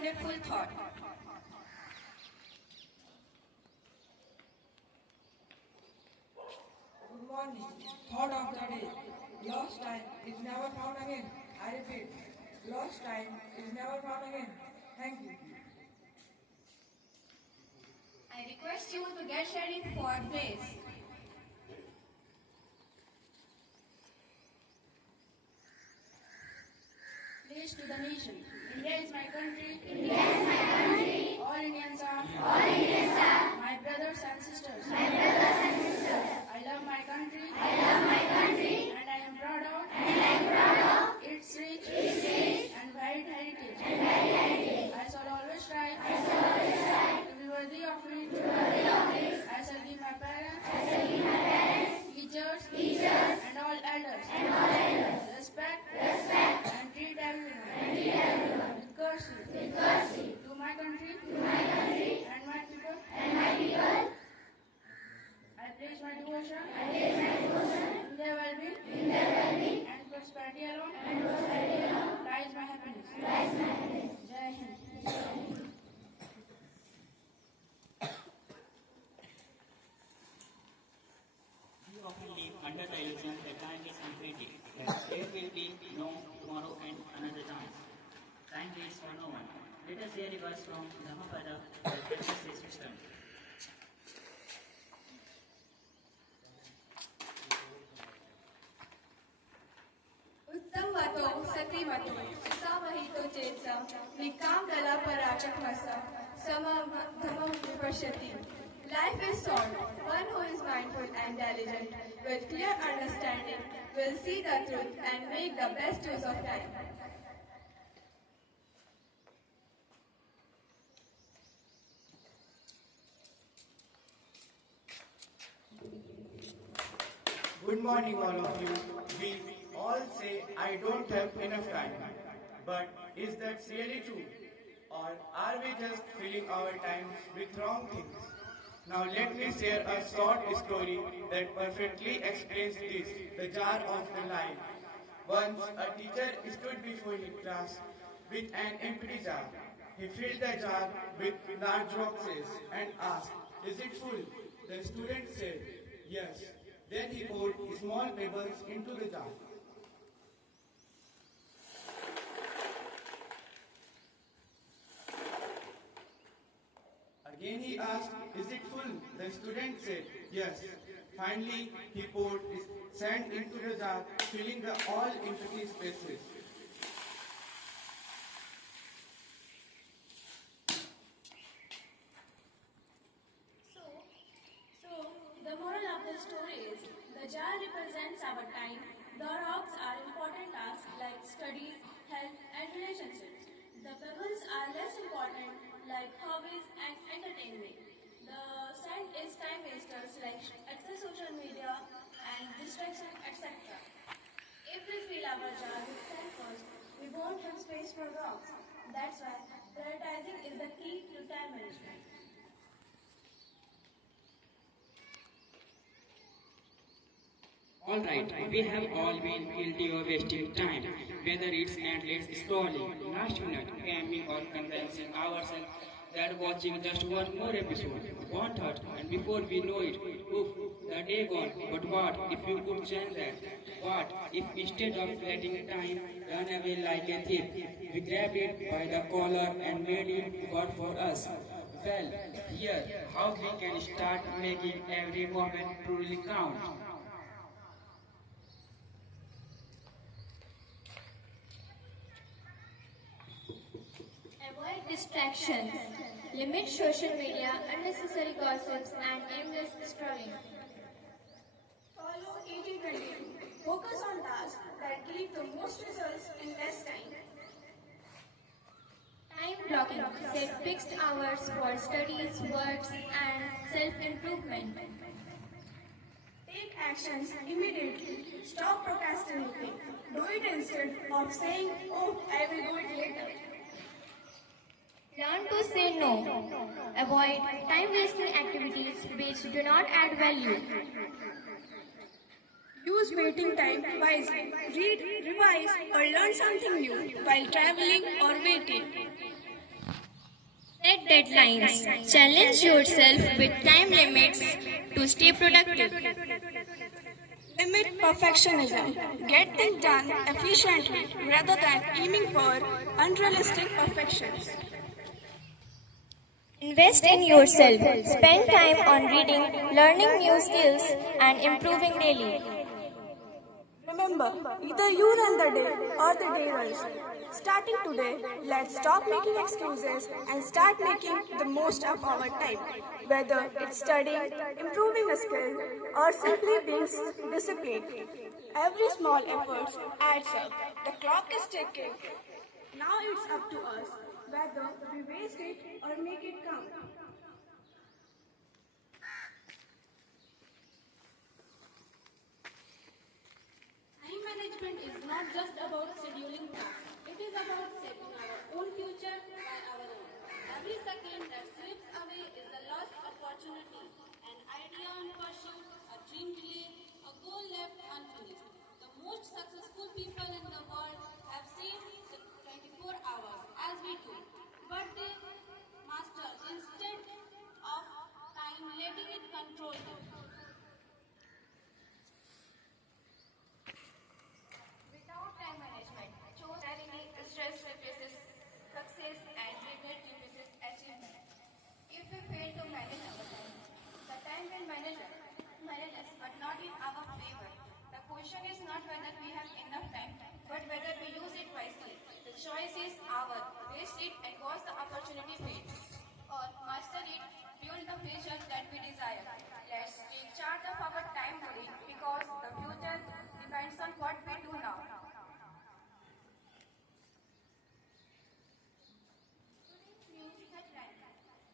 wonderful thought. Good morning. Thought of the day. Lost time is never found again. I repeat, lost time is never found again. Thank you. I request you to get ready for praise. Praise to the nation. India is my country. India is my country. All Indians are. All Indians are. My brothers and sisters. My brothers and sisters. I love my country. I love my country. And I am proud of. And I am proud of. Its rich. Its rich. And varied heritage. And varied heritage. I shall always try. I shall always try. To be worthy of it. To be worthy of it. I shall give my parents. I shall give my parents. Teachers. Teachers. And all elders. And all elders. Respect. Respect. And treat everyone. And treat everyone. With courtesy. With courtesy. To my country. To my country. And my people. And my people. I place my devotion. I place my devotion. In their well-being. In their well-being. And prosperity alone. And prosperity alone. Lies my happiness. Lies my happiness. Jai Hind. We often live under the illusion that time is infinitive, that there will be no tomorrow and another chance. Time waits for no one. Let us hear a verse from Dhammapada, the Practice System. उत्तम वातो सती मतो सुता वहितो चेतसा निकाम दला पराचक मसा समम धमम विपश्यति. Life is short. One who is mindful and diligent, with clear understanding, will see the truth and make the best use of time. Good morning, all of you. We all say, I don't have enough time. But is that really true? Or are we just filling our times with wrong things? Now let me share a short story that perfectly explains this, the jar of the life. Once a teacher stood before his class with an empty jar. He filled the jar with large rocks and asked, is it full? The student said, yes. Then he poured small pebbles into the jar. Again he asked, is it full? The student said, yes. Finally, he poured sand into the jar, filling the all empty spaces. So, the moral of the story is, the jar represents our time, the rocks are important tasks like studies, health and relationships. The pebbles are less important like hobbies and entertainment. The sand is time wasters like access social media and distraction, etc. If we fill our jar with sand first, we won't have space for rocks. That's why prioritizing is the key to time management. Alright, we have all been guilty of wasting time, whether it's endless scrolling, last minute gaming or convincing ourselves that watching just one more episode won't hurt, and before we know it, oof, the day gone. But what if you could change that? What if instead of letting time run away like a thief, we grabbed it by the collar and made it work for us? Well, here, how we can start making every moment truly count. Avoid distractions. Limit social media, unnecessary gossips, and aimless scrolling. Follow 80-20. Focus on tasks that give the most results in less time. Time blocking. Set fixed hours for studies, works, and self-improvement. Take actions immediately. Stop procrastinating. Do it instead of saying, oh, I will do it later. Learn to say no. Avoid time-wasting activities which do not add value. Use waiting time wisely. Read, revise, or learn something new while traveling or waiting. deadlines. Challenge yourself with time limits to stay productive. Limit perfectionism. Get things done efficiently rather than aiming for unrealistic perfections. Invest in yourself. Spend time on reading, learning new skills, and improving daily. Remember, either you run the day or the day runs you. Starting today, let's stop making excuses and start making the most of our time. Whether it's studying, improving a skill, or simply being disciplined. Every small effort adds up. The clock is ticking. Now it's up to us whether we waste it or make it count. Time management is not just about scheduling tasks. It is about shaping our own future by our own. Every second that slips away is a lost opportunity, an idea unpursued, a dream delayed, a goal left unfinished. The most successful people in the world have seen the 24 hours as we do, but they master instead of time letting it control them. Without time management, chores carry stress replaces success and regret replaces achievement. If we fail to manage our time, the time will manage us, but not in our favor. The question is not whether we have enough time, but whether we use it wisely. The choice is ours. Waste it and watch the opportunity fade. Or master it, build the future that we desire. Let's take charge of our time today because the future depends on what we do now. Today's news headline.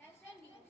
National news.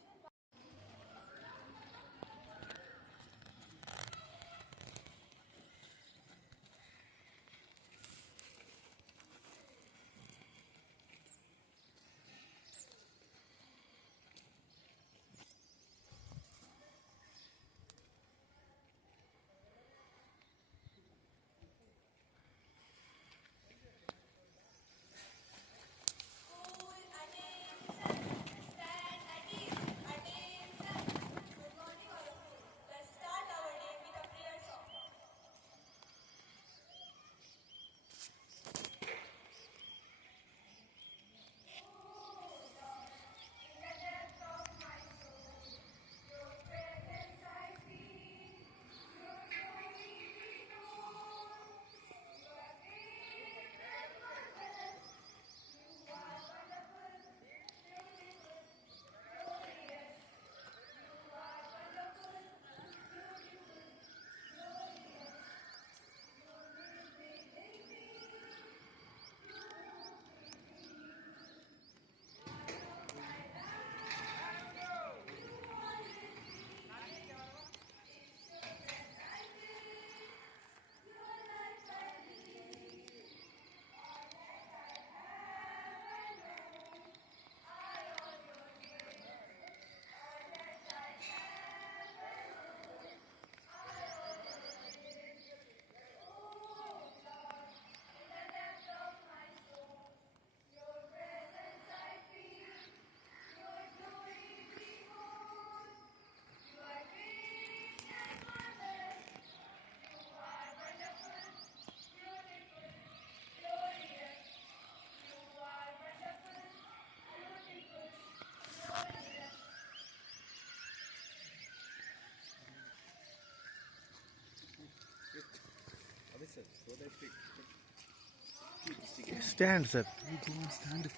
Stand, sir. We don't stand.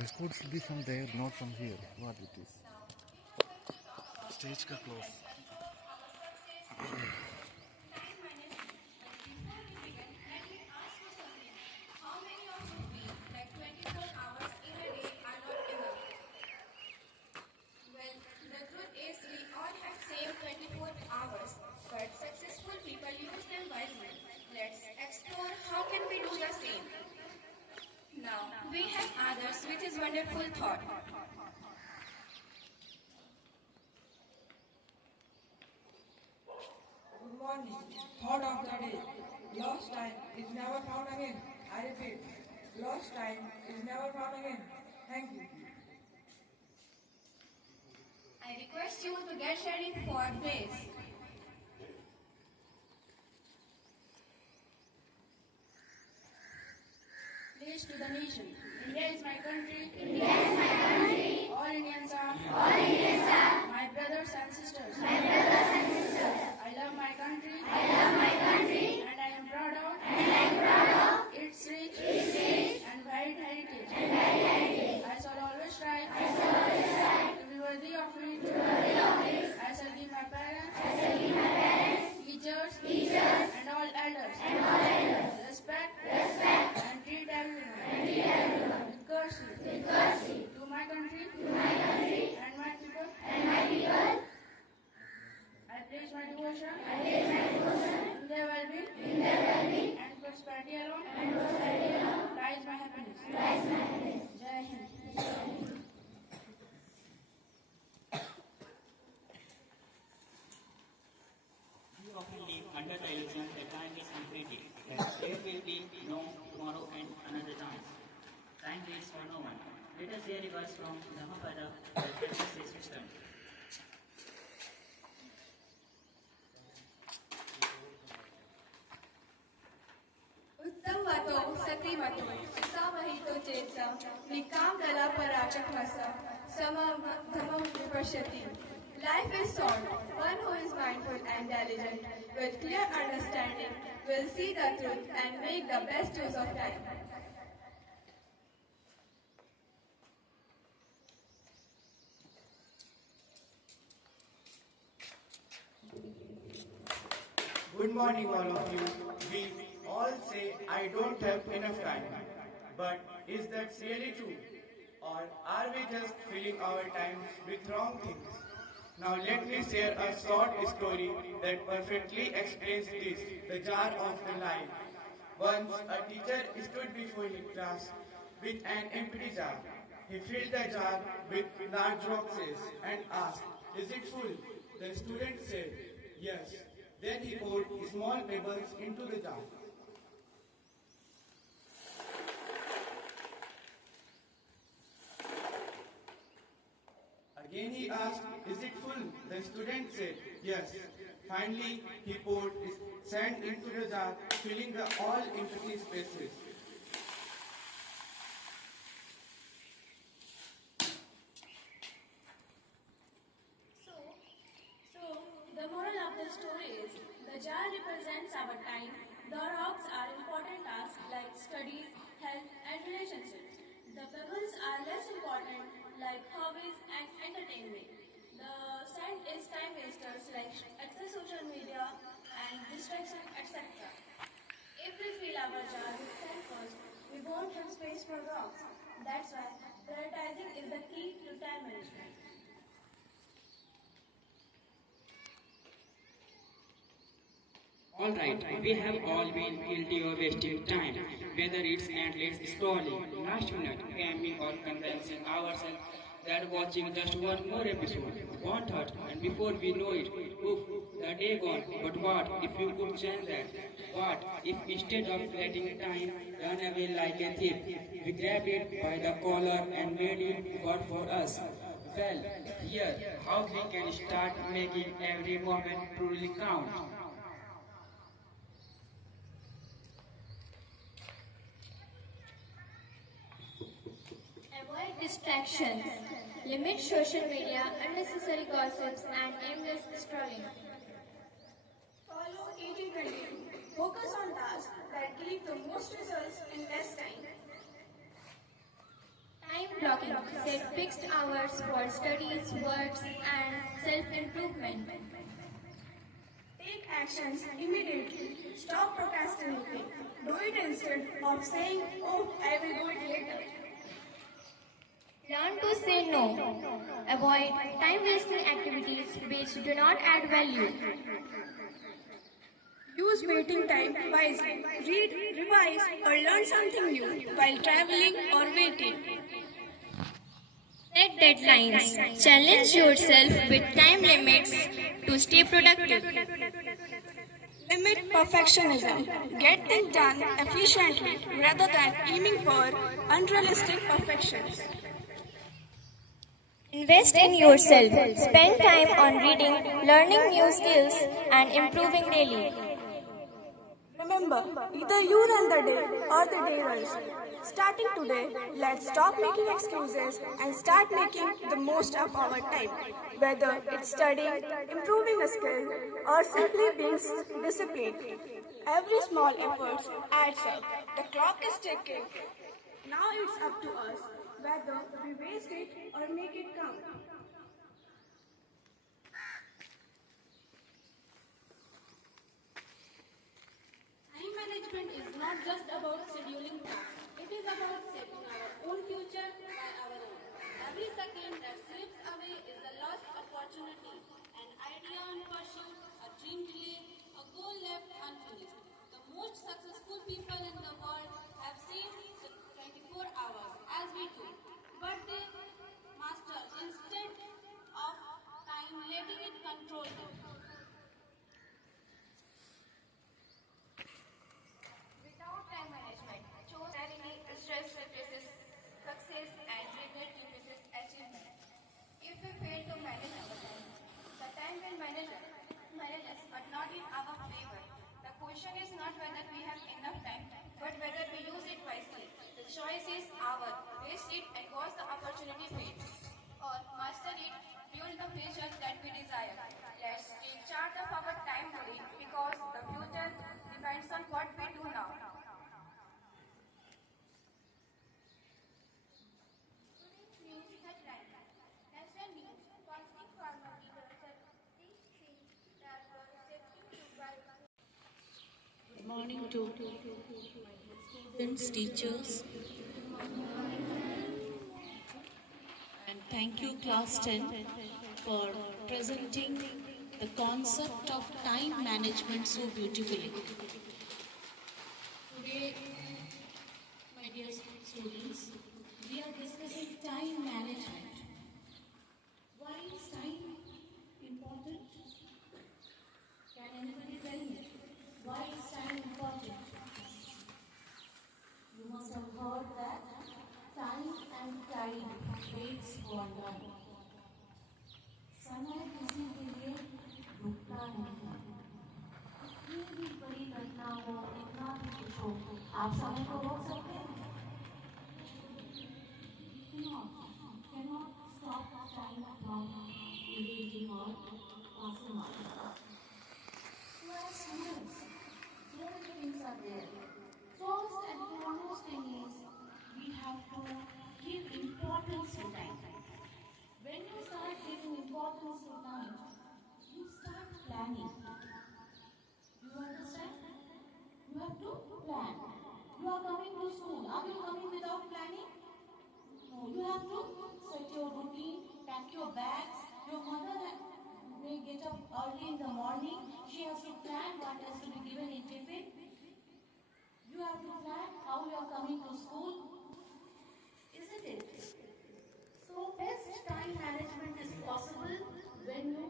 The sport should be from there, not from here. What it is. Stage ka close. How many of you feel like 24 hours in a day are not enough? Well, the truth is we all have same 24 hours, but successful people use them wisely. Let's explore how can we do the same. Now, we have others with his wonderful thought. Good morning. Thought of the day. Lost time is never found again. I repeat, lost time is never found again. Thank you. I request you to get ready for this. Praise to the nation. India is my country. India is my country. All Indians are. All Indians are. My brothers and sisters. My brothers and sisters. I love my country. I love my country. And I am proud of. And I am proud of. Its rich. And varied heritage. And varied heritage. I shall always strive. I shall always strive. To be worthy of it. To be worthy of it. I shall give my parents. I shall give my parents. Teachers. And all elders. And all elders. Respect. And treat everyone. With courtesy. To my country. And my people. I place my devotion. In their well-being. And prosperity alone. Lies my happiness. Jai Hind. We often live under the illusion that time is unfated, that there will be no tomorrow and another chance. Time waits for no one. Let us hear a verse from Dhammapada, that addresses this wisdom. उत्तम वतो सती वतो सामहितो चेतसा निकाम दला पराचकमसा समधमम विपश्यति. Life is short. One who is mindful and diligent, with clear understanding, will see the truth and make the best use of time. Good morning, all of you. We all say, I don't have enough time. But is that really true? Or are we just filling our times with wrong things? Now let me share a short story that perfectly explains this, the jar of the life. Once a teacher stood before his class with an empty jar. He filled the jar with large rocks and asked, "Is it full?" The student said, "Yes." Then he poured small pebbles into the jar. Again he asked, "Is it full?" The student said, "Yes." Finally, he poured sand into the jar, filling the all empty spaces. So, the moral of the story is, the jar represents our time, the rocks are important tasks like studies, health and relationships. The pebbles are less important like hobbies and entertainment. The sand is time wasters like access social media and distraction, etc. If we fill our jar with sand first, we won't have space for rocks. That's why prioritizing is the key to time management. Alright, we have all been guilty of wasting time, whether it's endless scrolling, last minute gaming or convincing ourselves that watching just one more episode won't hurt, and before we know it, oof, the day gone. But what if you could change that? What if instead of letting time run away like a thief, we grabbed it by the collar and made it work for us? Well, here, how we can start making every moment truly count. Avoid distractions. Limit social media, unnecessary gossips, and aimless scrolling. Follow 80-20. Focus on tasks that give the most results in less time. Time blocking. Set fixed hours for studies, works, and self-improvement. Take actions immediately. Stop procrastinating. Do it instead of saying, "Oh, I will do it later." Learn to say no. Avoid time-wasting activities which do not add value. Use waiting time wisely. Read, revise, or learn something new while traveling or waiting. Set deadlines. Challenge yourself with time limits to stay productive. Limit perfectionism. Get things done efficiently rather than aiming for unrealistic perfections. Invest in yourself. Spend time on reading, learning new skills, and improving daily. Remember, either you run the day or the day runs you. Starting today, let's stop making excuses and start making the most of our time. Whether it's studying, improving a skill, or simply being disciplined. Every small effort adds up. The clock is ticking. Now it's up to us whether we waste it or make it count. Time management is not just about scheduling tasks. It is about shaping our own future by our own. Every second that slips away is a lost opportunity, an idea unpursued, a dream delayed, a goal left unfinished. The most successful people in the world have saved the 24 hours as we do, but they master instead of time letting it control them. Without time management, chores directly stress replaces success and regret replaces achievement. If we fail to manage our time, the time will manage us, but not in our favor. The question is not whether we have enough time, but whether we use it wisely. The choice is ours. Waste it and watch the opportunity fade. Or master it, build the future that we desire. Let's take charge of our time today because the future depends on what we do now. Today's news headline. National news. Conflict farmer leaders said these things that were accepting to buy. Good morning to students, teachers, and thank you class 10 for presenting the concept of time management so beautifully. Today, my dear students, we are discussing time management. Why is time important? Can anybody tell me? Why is time important? You must have heard that time and tide waits for none. समय किसी के लिए रुकता नहीं है। कितनी भी बड़ी घटना हो, कितना भी कुछ हो, आप समय को रोक सकते हैं? Cannot stop time from engaging or passing on. So as students, so many things are there. First and foremost thing is we have to give importance to time. When you start giving importance to time, you start planning. Do you understand? You have to plan. You are coming to school. Are you coming without planning? No. You have to set your routine, pack your bags. Your mother may get up early in the morning. She has to plan what has to be given in tiffin. You have to plan how you are coming to school, isn't it? So best time management is possible when you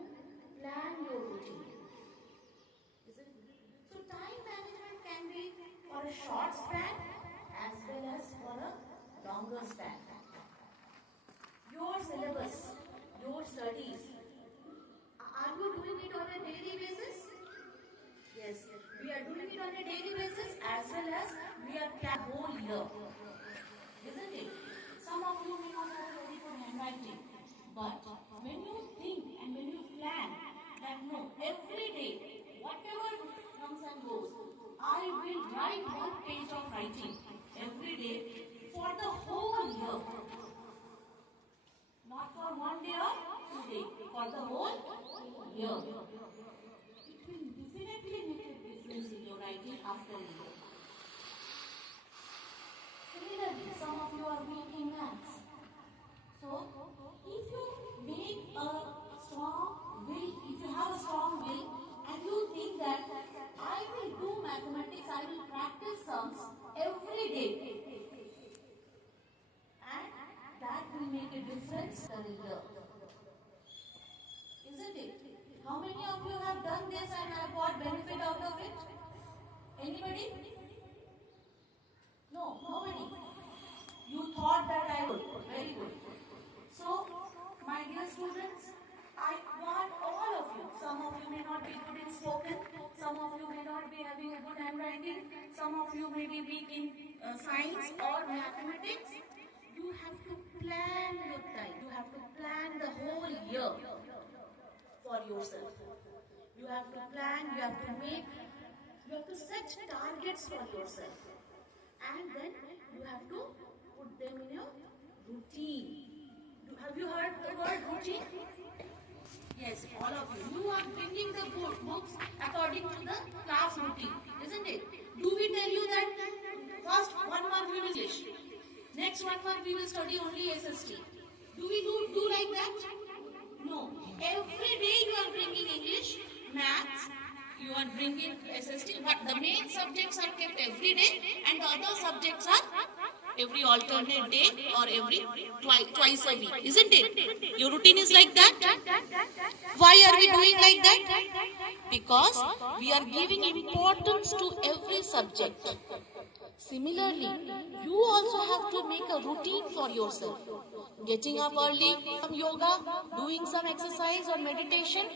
plan your routine. Isn't it? So time management can be for a short span as well as for a longer span. Your syllabus, your studies, are you doing it on a daily basis? Yes, we are doing it on a daily basis as well as we are planning whole year. Isn't it? Some of you may not have very good handwriting, but when you think and when you plan that no, every day, whatever comes and goes, I will write one page of writing every day for the whole year. Not for one day or 2 days, for the whole year. It will definitely make a difference in your writing after a year. Similarly, some of you are weak in maths. So, if you make a strong will, if you have a strong will, and you think that I will do mathematics, I will practice sums every day, and that will make a difference for the year. Isn't it? How many good handwriting, some of you may be weak in science or mathematics. You have to plan your time. You have to plan the whole year for yourself. You have to plan, you have to set targets for yourself. And then you have to put them in your routine. Have you heard the word routine? Yes, all of you. You are bringing the books according to the class routine, isn't it? Do we tell you that first 1 month we will English, next 1 month we will study only SST? Do we do like that? No. Every day you are bringing English, maths, you are bringing SST, but the main subjects are kept every day and the other subjects are every alternate day or every twice a week, isn't it? Your routine is like that? Why are we doing like that? Because we are giving importance to every subject. Similarly, you also have to make a routine for yourself. Getting up early, some yoga, doing some exercise or meditation,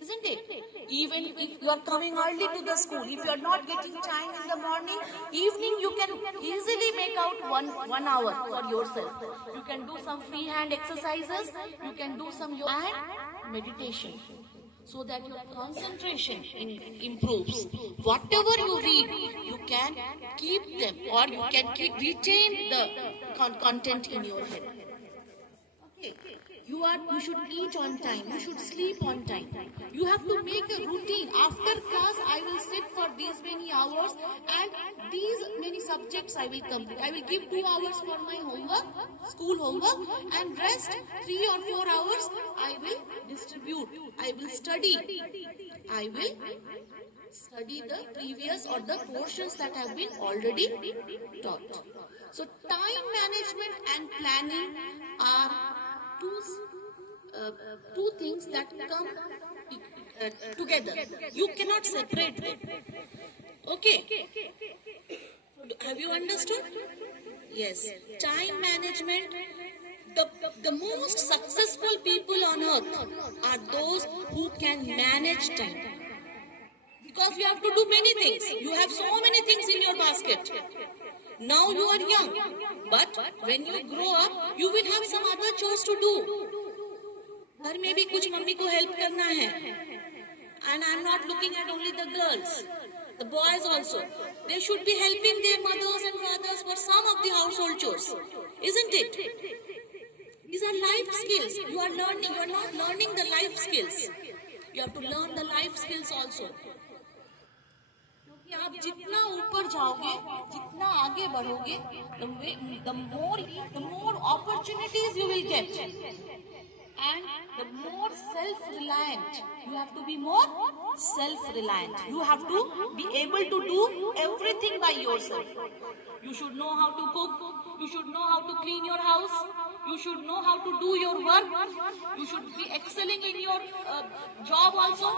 isn't it? Even if you are coming early to the school, if you are not getting time in the morning, evening you can easily make out one hour for yourself. You can do some free hand exercises, you can do some yoga and meditation, so that your concentration improves. Whatever you read, you can keep them, or you can retain the content in your head. Okay. You should eat on time, you should sleep on time. You have to make a routine. After class, I will sit for these many hours and these many subjects I will complete. I will give 2 hours for my homework, school homework, and rest 3 or 4 hours I will distribute. I will study. I will study the previous or the portions that have been already taught. So time management and planning are two things that come together. You cannot separate them. Okay? Have you understood? Yes. Time management. The most successful people on earth are those who can manage time. Because you have to do many things. You have so many things in your basket. Now you are young, but when you grow up, you will have some other chores to do. घर में भी कुछ mummy को help करना है. And I am not looking at only the girls, the boys also. They should be helping their mothers and fathers for some of the household chores, isn't it? These are life skills. You are learning. You are not learning the life skills. You have to learn the life skills also. आप जितना ऊपर जाओगे, जितना आगे बढ़ोगे, the more opportunities you will get, and the more self-reliant. You have to be more self-reliant. You have to be able to do everything by yourself. You should know how to cook. You should know how to clean your house. You should know how to do your work. You should be excelling in your job also.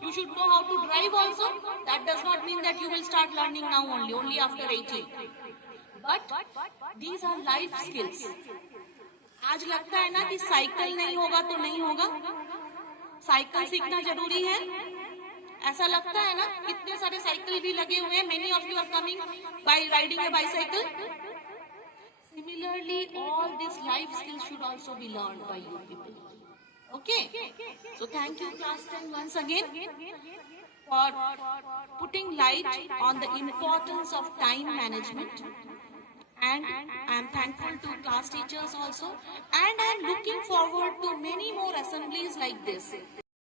You should know how to drive also. That does not mean that you will start learning now only after 18. But these are life skills. आज लगता है ना कि cycle नहीं होगा तो नहीं होगा. साइकिल सीखना जरूरी है. ऐसा लगता है ना. कितने सारे साइकिल भी लगे हुए हैं. Many of you are coming by riding a bicycle. Similarly, all these life skills should also be learned by you people. Okay? So thank you class 10 once again for putting light on the importance of time management. And I am thankful to class teachers also. And I am looking forward to many more assemblies like this.